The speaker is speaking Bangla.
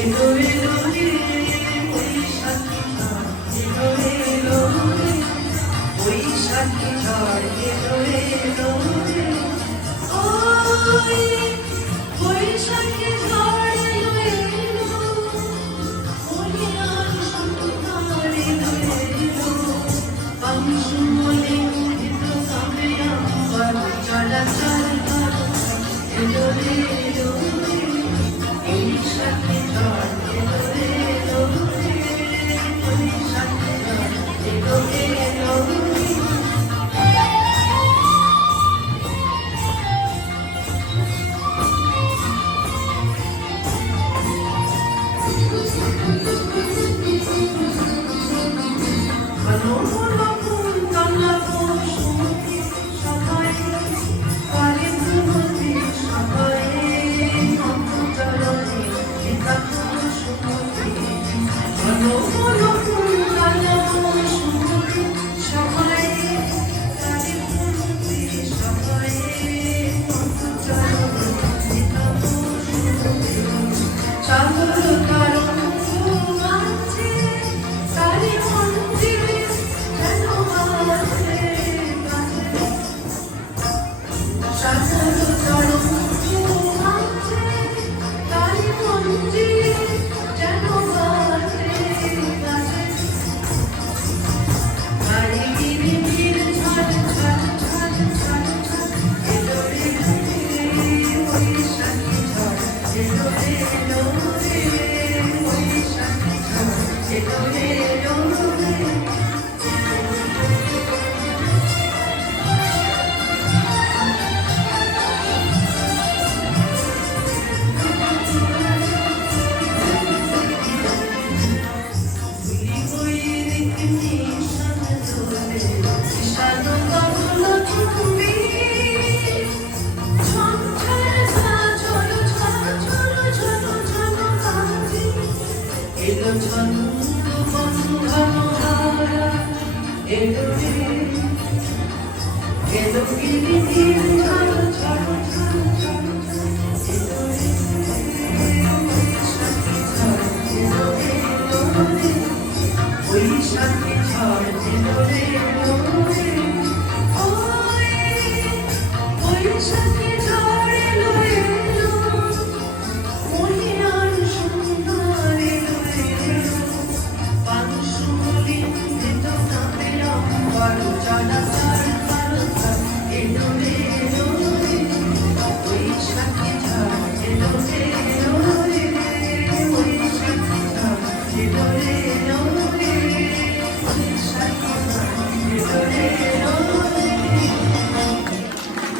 এলো এলো রে বৈশাখী ঝড়, এলো এলো রে বৈশাখী ঝড়, এলো এলো রে ওই বৈশাখী ঝড় এলো এলো, মনে আর সন্ধ্যার এলো এলো, পাংশুমলিঙ্গিত কামে আম্বার চলাচল করো, এলো এলো রে বৈশাখী ঝড়, এলো এলো রে বৈশাখী ঝড়, এলো এলো রে। এলো ছন্দ বন্ধন হারা, এলো রে এলো গিরিধির ঝড় ঝড় ঝড় ঝড়, এলো রে বৈশাখী ঝড়, এলো এলো রে বৈশাখী ঝড়, এলো এলো রে ওই বৈশাখী ঝড়, এলো এলো, মনে আর সন্ধ্যার এলো এলো, পাংশুমলিঙ্গিত কামে আম্বার চলাচল